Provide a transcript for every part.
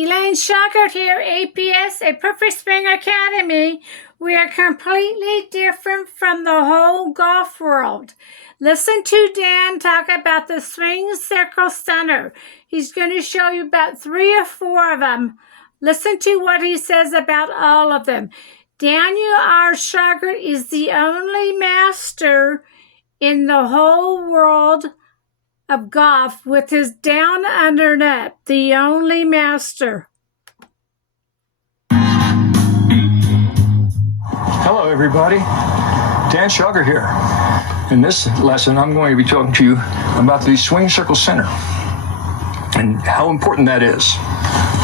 Elaine Schauger here, APS, a Perfect Swing Academy. We are completely different from the whole golf world. Listen to Dan talk about the swing circle center. He's going to show you about 3 or 4 of them. Listen to what he says about all of them. Daniel R. Schauger is the only master in the whole world of golf with his down under net, the only master. Hello everybody, Dan Schauger here. In this lesson I'm going to be talking to you about the swing circle center and how important that is.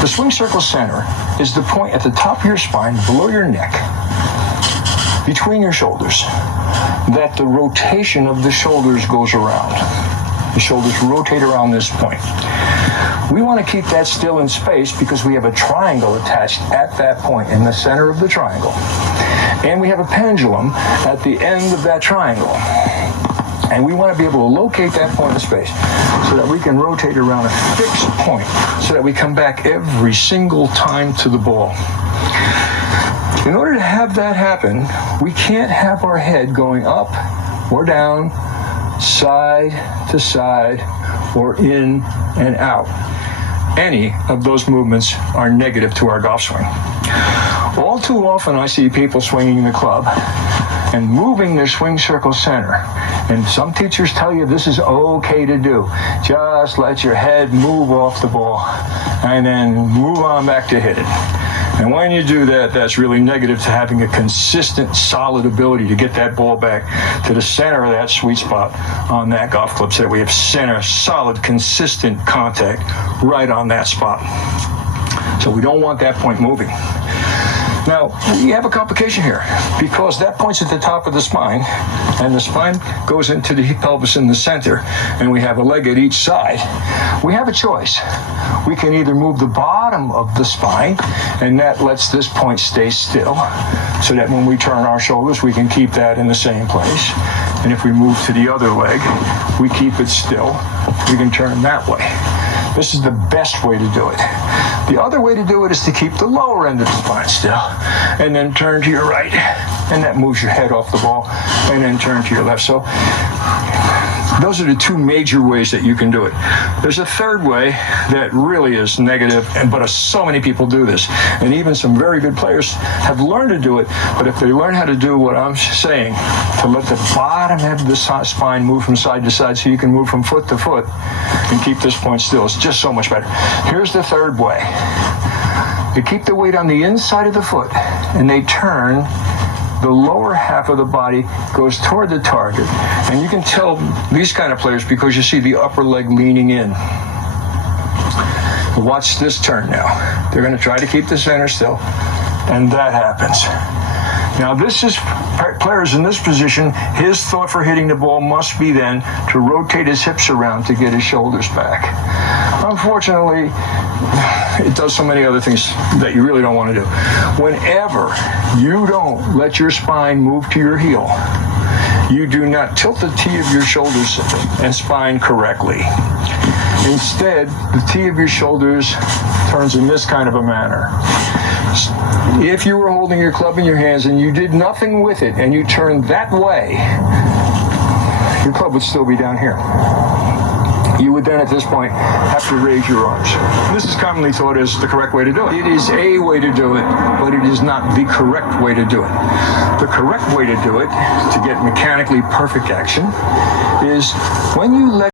The swing circle center is the point at the top of your spine, below your neck, between your shoulders, that the rotation of the shoulders goes around. The shoulders rotate around this point. We want to keep that still in space because we have a triangle attached at that point in the center of the triangle. And we have a pendulum at the end of that triangle. And we want to be able to locate that point in space so that we can rotate around a fixed point so that we come back every single time to the ball. In order to have that happen, we can't have our head going up or down, side to side, or in and out. Any of those movements are negative to our golf swing. All too often I see people swinging the club and moving their swing circle center. And some teachers tell you this is okay to do. Just let your head move off the ball and then move on back to hit it. And when you do that, that's really negative to having a consistent, solid ability to get that ball back to the center of that sweet spot on that golf club so that we have center, solid, consistent contact right on that spot. So we don't want that point moving. Now, we have a complication here because that point's at the top of the spine and the spine goes into the pelvis in the center and we have a leg at each side. We have a choice. We can either move the bottom of the spine and that lets this point stay still so that when we turn our shoulders, we can keep that in the same place. And if we move to the other leg, we keep it still. We can turn that way. This is the best way to do it. The other way to do it is to keep the lower end of the spine still and then turn to your right, and that moves your head off the ball, and then turn to your left. So those are the 2 major ways that you can do it. There's a third way that really is negative, but so many people do this. And even some very good players have learned to do it, but if they learn how to do what I'm saying, to let the bottom of the spine move from side to side so you can move from foot to foot and keep this point still, it's just so much better. Here's the third way. They keep the weight on the inside of the foot and they turn. The lower half of the body goes toward the target. And you can tell these kind of players because you see the upper leg leaning in. Watch this turn now. They're going to try to keep the center still, and that happens. Now this is players in this position, his thought for hitting the ball must be then to rotate his hips around to get his shoulders back. Unfortunately, it does so many other things that you really don't want to do. Whenever you don't let your spine move to your heel, you do not tilt the T of your shoulders and spine correctly. Instead, the T of your shoulders turns in this kind of a manner. If you were holding your club in your hands and you did nothing with it and you turned that way, your club would still be down here. You would then at this point have to raise your arms. This is commonly thought as the correct way to do it. It is a way to do it, but it is not the correct way to do it. The correct way to do it, to get mechanically perfect action, is when you let